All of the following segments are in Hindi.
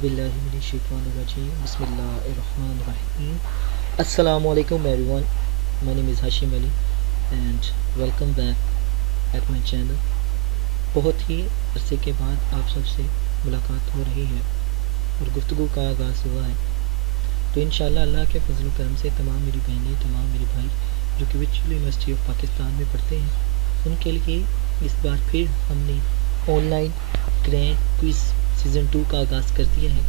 औज़ुबिल्लाहिमिनश्शैतानिर्रजीम बिस्मिल्लाहिर्रहमानिर्रहीम। Assalamualaikum everyone. My name is Hashim Ali and welcome back at my channel. बहुत ही अरसे के बाद आप सबसे मुलाकात हो रही है और गुफ्तगू का आगाज़ हुआ है, तो इंशाअल्लाह अल्लाह के फजल करम से तमाम मेरी बहनें, तमाम मेरे भाई जो कि वर्चुअल यूनिवर्सिटी ऑफ पाकिस्तान में पढ़ते हैं, उनके लिए इस बार फिर हमने ऑनलाइन ग्रैंड क्विज़ सीज़न 2 का आगाज़ कर दिया है,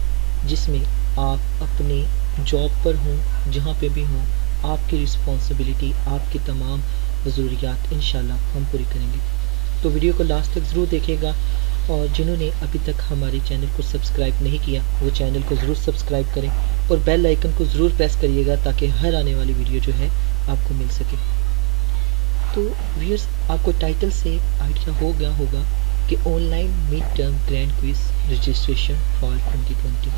जिसमें आप अपने जॉब पर हों, जहाँ पे भी हों, आपकी रिस्पॉन्सिबिलिटी, आपकी तमाम ज़रूरियात इंशाल्लाह हम पूरी करेंगे। तो वीडियो को लास्ट तक ज़रूर देखिएगा और जिन्होंने अभी तक हमारे चैनल को सब्सक्राइब नहीं किया वो चैनल को ज़रूर सब्सक्राइब करें और बेल आइकन को ज़रूर प्रेस करिएगा ताकि हर आने वाली वीडियो जो है आपको मिल सके। तो व्यूअर्स, आपको टाइटल से आइडिया हो गया होगा कि online mid term grand quiz registration for 2020।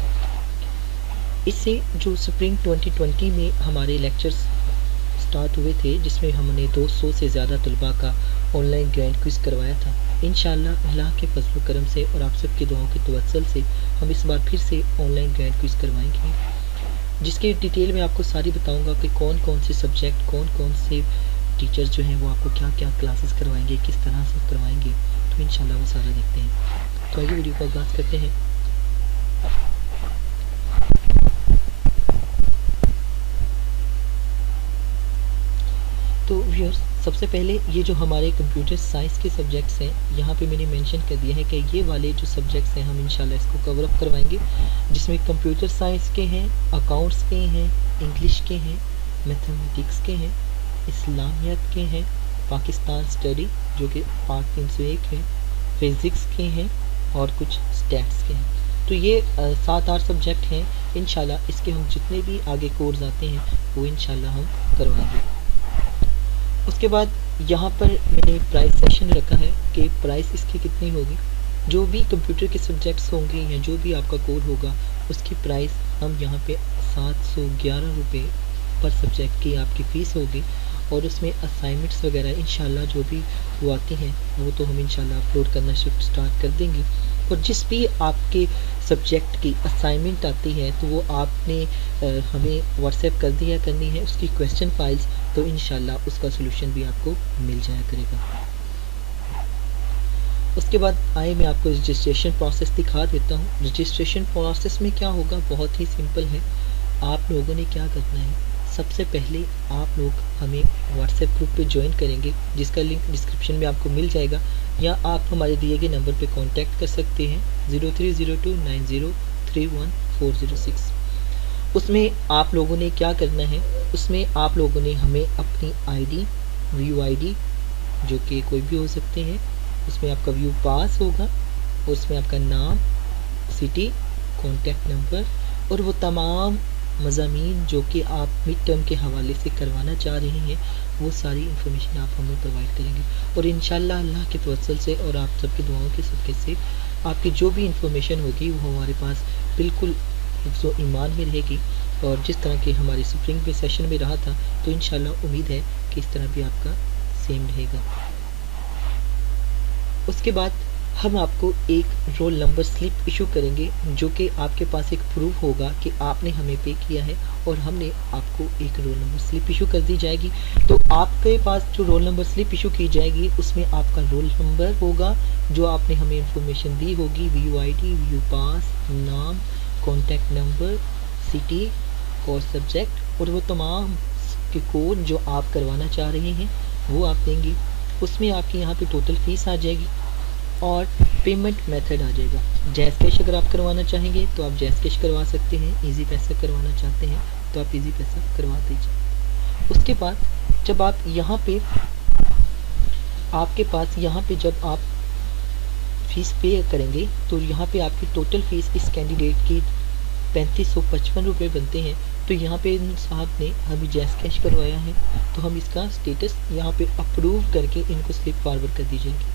इससे जो स्प्रिंग 2020 में हमारे लेक्चर्स स्टार्ट हुए थे, जिसमें हमने 200 से ज़्यादा तलबा का ऑनलाइन ग्रैंड क्विज़ करवाया था, इंशाअल्लाह अल्लाह के फजल व करम से और आप सबकी दुआओं के तवस्सुल से हम इस बार फिर से ऑनलाइन ग्रैंड क्विज़ करवाएंगे, जिसकी डिटेल में आपको सारी बताऊंगा कि कौन कौन से सब्जेक्ट, कौन कौन से टीचर्स जो हैं वो आपको क्या क्या क्लासेस करवाएंगे, किस तरह से करवाएंगे, तो इंशाल्लाह वो सारा देखते हैं। तो आइए वीडियो को आगाज़ करते हैं। तो व्यूअर्स, सबसे पहले ये जो हमारे कंप्यूटर साइंस के सब्जेक्ट्स हैं, यहाँ पे मैंने मेंशन कर दिया है कि ये वाले जो सब्जेक्ट्स हैं हम इंशाल्लाह इसको कवर अप करवाएंगे, जिसमें कंप्यूटर साइंस के हैं, अकाउंट्स के हैं, इंग्लिश के हैं, मैथमेटिक्स के हैं, इस्लामियत के हैं, पाकिस्तान स्टडी जो कि पार्ट 301 है, फिज़िक्स के हैं और कुछ स्टैट्स के हैं। तो ये 7-8 सब्जेक्ट हैं। इंशाल्लाह इसके हम जितने भी आगे कोर्स आते हैं वो इंशाल्लाह हम करवाएंगे। उसके बाद यहाँ पर मैंने प्राइस सेक्शन रखा है कि प्राइस इसकी कितनी होगी। जो भी कंप्यूटर के सब्जेक्ट्स होंगे या जो भी आपका कोड होगा उसकी प्राइस हम यहाँ पे 711 रुपये पर सब्जेक्ट की आपकी फ़ीस होगी और उसमें असाइनमेंट्स वगैरह इंशाल्लाह जो भी वो आती हैं वो तो हम इंशाल्लाह अपलोड करना स्टार्ट कर देंगे। और जिस भी आपके सब्जेक्ट की असाइनमेंट आती है तो वो आपने हमें व्हाट्सएप कर दिया करनी है उसकी क्वेश्चन फाइल्स, तो इंशाल्लाह उसका सलूशन भी आपको मिल जाया करेगा। उसके बाद आए मैं आपको रजिस्ट्रेशन प्रोसेस दिखा देता हूँ। रजिस्ट्रेशन प्रोसेस में क्या होगा, बहुत ही सिंपल है। आप लोगों ने क्या करना है, सबसे पहले आप लोग हमें व्हाट्सएप ग्रुप पे ज्वाइन करेंगे, जिसका लिंक डिस्क्रिप्शन में आपको मिल जाएगा, या आप हमारे दिए गए नंबर पे कांटेक्ट कर सकते हैं 030290314006। उसमें आप लोगों ने क्या करना है, उसमें आप लोगों ने हमें अपनी आईडी, व्यू आईडी जो कि कोई भी हो सकते हैं, उसमें आपका व्यू पास होगा, उसमें आपका नाम, सिटी, कॉन्टैक्ट नंबर और वो तमाम मज़ामीन जो कि आप मिड टर्म के हवाले से करवाना चाह रहे हैं वो सारी इन्फॉर्मेशन आप हमें प्रोवाइड करेंगे। और इंशाल्लाह अल्लाह के तवस्सुल से और आप सबकी दुआओं के सदक़े से आपकी जो भी इन्फॉर्मेशन होगी वो हमारे पास बिल्कुल हिफ्ज़ व ईमान में रहेगी। और जिस तरह की हमारी स्प्रिंग में सेशन में रहा था, तो इंशाल्लाह उम्मीद है कि इस तरह भी आपका सेम रहेगा। उसके बाद हम आपको एक रोल नंबर स्लिप इशू करेंगे, जो कि आपके पास एक प्रूफ होगा कि आपने हमें पे किया है और हमने आपको एक रोल नंबर स्लिप इशू कर दी जाएगी। तो आपके पास जो रोल नंबर स्लिप इशू की जाएगी उसमें आपका रोल नंबर होगा, जो आपने हमें इंफॉर्मेशन दी होगी, व्यू आईडी, व्यू पास, नाम, contact number, city, course subject और वो तमाम के कोड जो आप करवाना चाह रहे हैं वो आप देंगे। उसमें आपकी यहाँ पे टोटल फ़ीस आ जाएगी और पेमेंट मेथड आ जाएगा। जैज़ कैश अगर आप करवाना चाहेंगे तो आप जैज़ कैश करवा सकते हैं, इजी पैसा करवाना चाहते हैं तो आप इजी पैसा करवा दीजिए। उसके बाद जब आप यहाँ पे आपके पास यहाँ पे जब आप फ़ीस पे करेंगे तो यहाँ पे आपकी टोटल फ़ीस इस कैंडिडेट की 3555 रुपये बनते हैं। तो यहाँ पे साहब ने हमें जैज़ कैश करवाया है तो हम इसका स्टेटस यहाँ पे अप्रूव करके इनको स्लिप फॉरवर्ड कर दी जाएगी।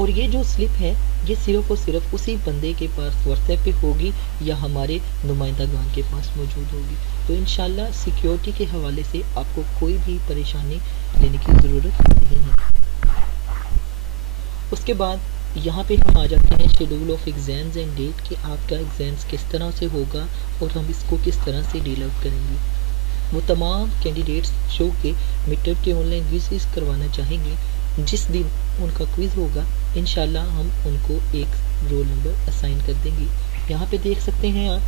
और ये जो स्लिप है ये सिर्फ़ और सिर्फ उसी बंदे के पास व्हाट्सएप पे होगी या हमारे नुमाइंदागान के पास मौजूद होगी। तो इंशाल्लाह सिक्योरिटी के हवाले से आपको कोई भी परेशानी लेने की ज़रूरत नहीं है। उसके बाद यहाँ पे हम आ जाते हैं schedule of exams and date कि आपका एग्ज़ाम्स किस तरह से होगा और हम इसको किस तरह से डील आउट करेंगे। वो तमाम कैंडिडेट्स जो कि मिड टर्म के ऑनलाइन क्विज़ करवाना चाहेंगे, जिस दिन उनका क्विज़ होगा इंशाल्लाह हम उनको एक रोल नंबर असाइन कर देंगे। यहाँ पे देख सकते हैं आप,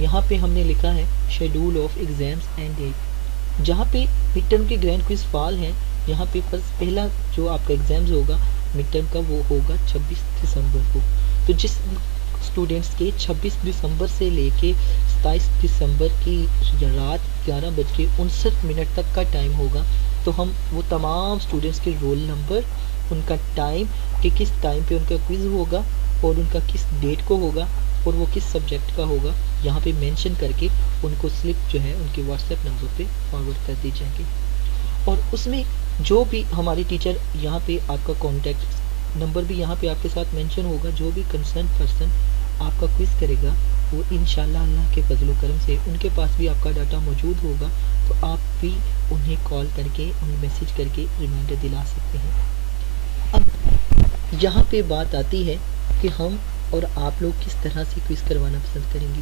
यहाँ पे हमने लिखा है schedule of exams and date. जहाँ पे मिड टर्म के ग्रैंड क्विज़ फॉल हैं, यहाँ पे पहला जो आपका एग्ज़ाम्स होगा मिड टर्म का वो होगा 26 दिसंबर को। तो जिस स्टूडेंट्स के 26 दिसंबर से लेके 27 दिसंबर की रात 11:59 तक का टाइम होगा, तो हम वो तमाम स्टूडेंट्स के रोल नंबर, उनका टाइम कि किस टाइम पे उनका क्विज़ होगा और उनका किस डेट को होगा और वो किस सब्जेक्ट का होगा, यहाँ पे मेंशन करके उनको स्लिप जो है उनके व्हाट्सएप नंबर पे फॉरवर्ड कर दी जाएगी। और उसमें जो भी हमारी टीचर, यहाँ पे आपका कॉन्टैक्ट नंबर भी यहाँ पे आपके साथ मेंशन होगा। जो भी कंसर्न पर्सन आपका क्विज़ करेगा वो इंशाल्लाह अल्लाह के फजल करम से उनके पास भी आपका डाटा मौजूद होगा, तो आप भी उन्हें कॉल करके, उन्हें मैसेज करके रिमाइंडर दिला सकते हैं। अब यहाँ पे बात आती है कि हम और आप लोग किस तरह से क्विज़ करवाना पसंद करेंगे।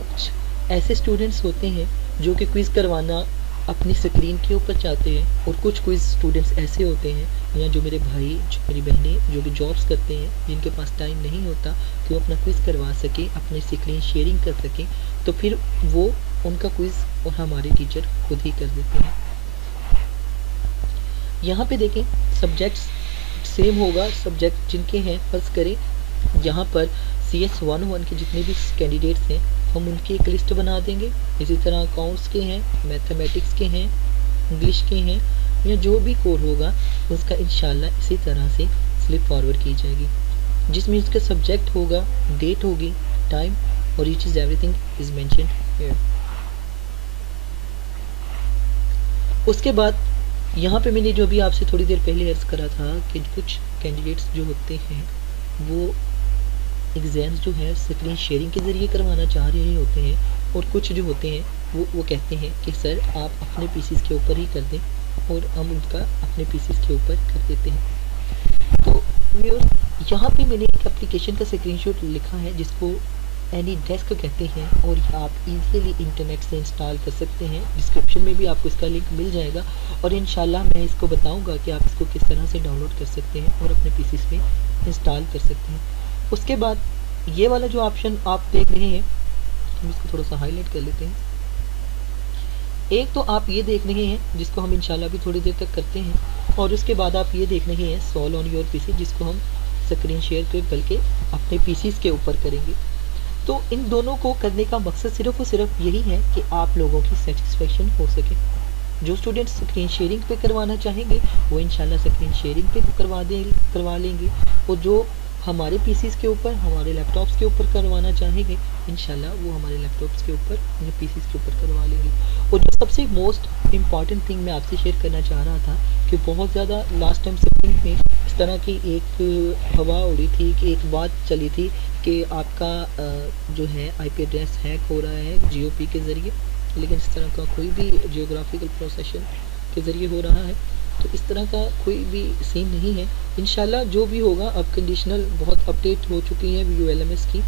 कुछ ऐसे स्टूडेंट्स होते हैं जो कि क्विज़ करवाना अपनी स्क्रीन के ऊपर चाहते हैं, और कुछ क्विज़ स्टूडेंट्स ऐसे होते हैं, या जो मेरे भाई, जो मेरी बहनें जो भी जॉब्स करते हैं, जिनके पास टाइम नहीं होता कि वो अपना क्विज़ करवा सके, अपनी स्क्रीन शेयरिंग कर सकें, तो फिर वो उनका क्विज़ और हमारे टीचर खुद ही कर देते हैं। यहाँ पे देखें सब्जेक्ट्स सेम होगा। सब्जेक्ट जिनके हैं, फर्ज करें यहाँ पर CS 101 के जितने भी कैंडिडेट्स हैं हम उनकी एक लिस्ट बना देंगे। इसी तरह अकाउंट्स के हैं, मैथमेटिक्स के हैं, इंग्लिश के हैं, या जो भी कोड होगा उसका इंशाल्लाह इसी तरह से स्लिप फॉरवर्ड की जाएगी, जिसमें इसका सब्जेक्ट होगा, डेट होगी, टाइम, और each is everything is mentioned here. उसके बाद यहाँ पे मैंने जो भी आपसे थोड़ी देर पहले अर्ज़ करा था कि कुछ कैंडिडेट्स जो होते हैं वो एग्ज़ाम्स जो है स्क्रीन शेयरिंग के ज़रिए करवाना चाह रहे होते हैं, और कुछ जो होते हैं वो कहते हैं कि सर आप अपने पीसीस के ऊपर ही कर दें, और हम उनका अपने पीसीस के ऊपर कर देते हैं। तो यहाँ पे मैंने एक एप्लीकेशन का स्क्रीनशॉट लिखा है जिसको एनीडेस्क कहते हैं, और आप इजीली इंटरनेट से इंस्टॉल कर सकते हैं। डिस्क्रिप्शन में भी आपको इसका लिंक मिल जाएगा, और इंशाल्लाह मैं इसको बताऊंगा कि आप इसको किस तरह से डाउनलोड कर सकते हैं और अपने पीसीस में इंस्टॉल कर सकते हैं। उसके बाद ये वाला जो ऑप्शन आप देख रहे हैं, हम इसको थोड़ा सा हाईलाइट कर लेते हैं। एक तो आप ये देख रहे हैं जिसको हम इंशाल्लाह भी थोड़ी देर तक करते हैं, और उसके बाद आप ये देख रहे हैं सॉल्व ऑन योर पीसी, जिसको हम स्क्रीन शेयर पे बल्कि अपने पीसीस के ऊपर करेंगे। तो इन दोनों को करने का मकसद सिर्फ और सिर्फ यही है कि आप लोगों की सेटिस्फेक्शन हो सके। जो स्टूडेंट्स स्क्रीन शेयरिंग पे करवाना चाहेंगे वो इंशाल्लाह स्क्रीन शेयरिंग पे करवा लेंगे, और जो हमारे पीसीस के ऊपर, हमारे लैपटॉप्स के ऊपर करवाना चाहेंगे इंशाल्लाह वो हमारे लैपटॉप्स के ऊपर, अपने पीसीस के ऊपर करवा लेंगे। और जो सबसे मोस्ट इम्पॉर्टेंट थिंग मैं आपसे शेयर करना चाह रहा था कि बहुत ज़्यादा लास्ट टाइम स्प्रिंग में इस तरह की एक हवा उड़ी थी, कि एक बात चली थी कि आपका जो है IP एड्रेस हैक हो रहा है GOP के ज़रिए, लेकिन इस तरह का कोई भी जियोग्राफिकल प्रोसेशन के ज़रिए हो रहा है, तो इस तरह का कोई भी सीन नहीं है। इंशाल्लाह जो भी होगा, अब कंडीशनल बहुत अपडेट हो चुकी है VULMS की,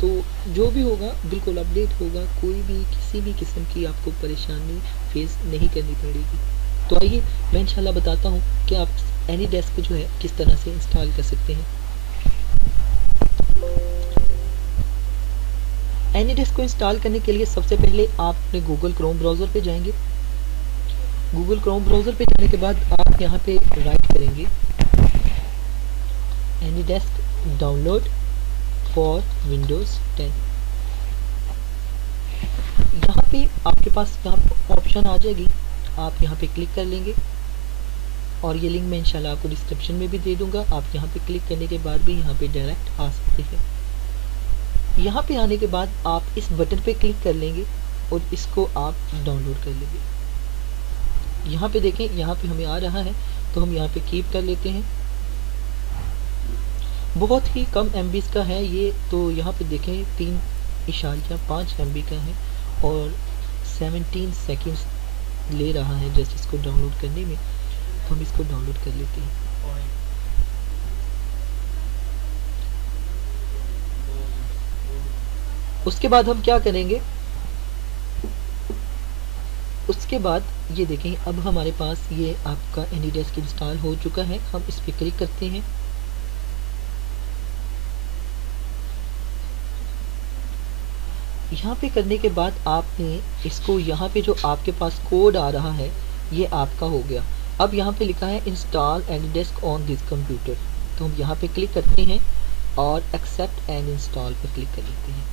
तो जो भी होगा बिल्कुल अपडेट होगा, कोई भी किसी भी किस्म की आपको परेशानी फेस नहीं करनी पड़ेगी। तो आइए मैं इंशाल्लाह बताता हूँ कि आप एनीडेस्क जो है किस तरह से इंस्टॉल कर सकते हैं। एनीडेस्क को इंस्टॉल करने के लिए सबसे पहले आप अपने गूगल क्रोम ब्राउज़र पे जाएंगे। गूगल क्रोम ब्राउज़र पे जाने के बाद आप यहाँ पे राइट करेंगे एनीडेस्क डाउनलोड फॉर विंडोज़ 10। यहाँ पे आपके पास यहाँ ऑप्शन आ जाएगी, आप यहाँ पे क्लिक कर लेंगे, और ये लिंक मैं इंशाल्लाह आपको डिस्क्रिप्शन में भी दे दूँगा। आप यहाँ पे क्लिक करने के बाद भी यहाँ पे डायरेक्ट आ सकते हैं। यहाँ पे आने के बाद आप इस बटन पे क्लिक कर लेंगे और इसको आप डाउनलोड कर लेंगे। यहाँ पे देखें, यहाँ पे हमें आ रहा है, तो हम यहाँ पे कीप कर लेते हैं। बहुत ही कम MB का है ये, तो यहाँ पे देखें 3.5 MB का है, और 17 सेकंड्स ले रहा है जैसे इसको डाउनलोड करने में। तो हम इसको डाउनलोड कर लेते हैं। उसके बाद हम क्या करेंगे, उसके बाद ये देखें अब हमारे पास ये आपका एनीडेस्क इंस्टॉल हो चुका है। हम इस पर क्लिक करते हैं। यहाँ पे करने के बाद आपने इसको यहाँ पे जो आपके पास कोड आ रहा है ये आपका हो गया। अब यहाँ पे लिखा है install AnyDesk on this computer, तो हम यहाँ पे क्लिक करते हैं और एक्सेप्ट एंड इंस्टॉल पर क्लिक कर लेते हैं।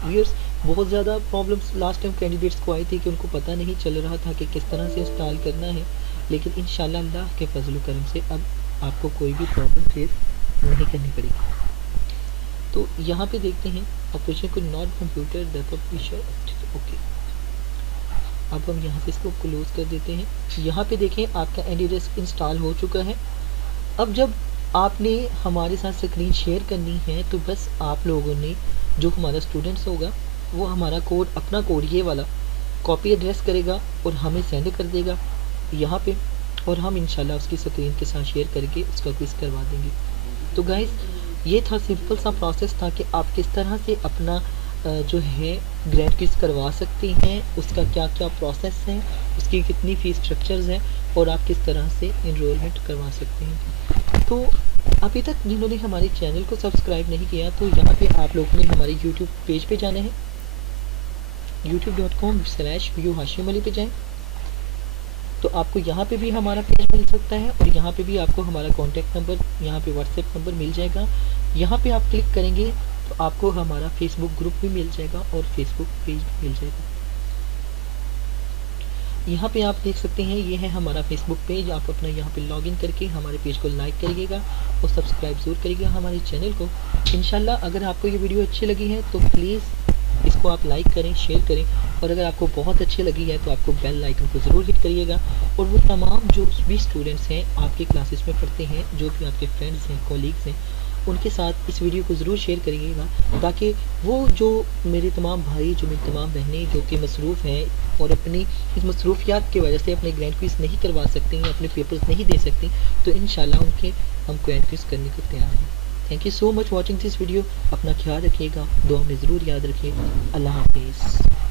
व्यूअर्स, बहुत ज़्यादा प्रॉब्लम्स लास्ट टाइम कैंडिडेट्स को आई थी कि उनको पता नहीं चल रहा था कि किस तरह से इंस्टॉल करना है, लेकिन इंशाल्लाह अल्लाह के फजल करम से अब आपको कोई भी प्रॉब्लम फेस नहीं करनी पड़ेगी। तो यहाँ पे देखते हैं ऑपरेशन को not computer the publisher, okay. अब हम यहाँ से इसको क्लोज कर देते हैं। यहाँ पे देखें आपका एनीडेस्क इंस्टॉल हो चुका है। अब जब आपने हमारे साथ स्क्रीन शेयर करनी है तो बस आप लोगों ने, जो हमारा स्टूडेंट्स होगा वो हमारा कोड, अपना कोड ये वाला कॉपी एड्रेस करेगा और हमें सेंड कर देगा यहाँ पे, और हम इंशाल्लाह उसकी स्क्रीन के साथ शेयर करके उसका क्विज करवा देंगे। तो गाइस, ये था सिंपल सा प्रोसेस था कि आप किस तरह से अपना जो है ग्रेड क्विज करवा सकते हैं, उसका क्या क्या प्रोसेस है, उसकी कितनी फ़ीस स्ट्रक्चर्स हैं और आप किस तरह से इनरोलमेंट करवा सकते हैं। तो अभी तक जिन्होंने हमारे चैनल को सब्सक्राइब नहीं किया तो यहाँ पे आप लोगों ने हमारे यूट्यूब पेज पे जाना है, youtube.com/view हाशिम अली पे जाएँ तो आपको यहाँ पे भी हमारा पेज मिल सकता है और यहाँ पे भी आपको हमारा कॉन्टैक्ट नंबर, यहाँ पे व्हाट्सएप नंबर मिल जाएगा। यहाँ पे आप क्लिक करेंगे तो आपको हमारा फेसबुक ग्रुप भी मिल जाएगा और फेसबुक पेज भी मिल जाएगा। यहाँ पे आप देख सकते हैं ये है हमारा फेसबुक पेज। आप अपना यहाँ पे लॉगिन करके हमारे पेज को लाइक करिएगा और सब्सक्राइब ज़रूर करिएगा हमारे चैनल को। इंशाल्लाह अगर आपको ये वीडियो अच्छी लगी है तो प्लीज़ इसको आप लाइक करें, शेयर करें, और अगर आपको बहुत अच्छी लगी है तो आपको बेल आइकन को ज़रूर हिट करिएगा। और वो तमाम जो भी स्टूडेंट्स हैं आपके क्लासेस में पढ़ते हैं, जो भी आपके फ्रेंड्स हैं, कॉलीग्स हैं, उनके साथ इस वीडियो को ज़रूर शेयर करिएगा ताकि वो जो मेरे तमाम भाई, जो मेरी तमाम बहनें जो कि मसरूफ़ हैं और अपनी इस मसरूफियात की वजह से अपने ग्रैंड क्विज़ नहीं करवा सकती हैं, अपने पेपर्स नहीं दे सकती, तो इंशाल्लाह उनके हम ग्रैंड क्विज़ करने को तैयार हैं। Thank you so much watching this video. अपना ख्याल रखिएगा, दुआ में ज़रूर याद रखिए। अल्लाह हाफिज़।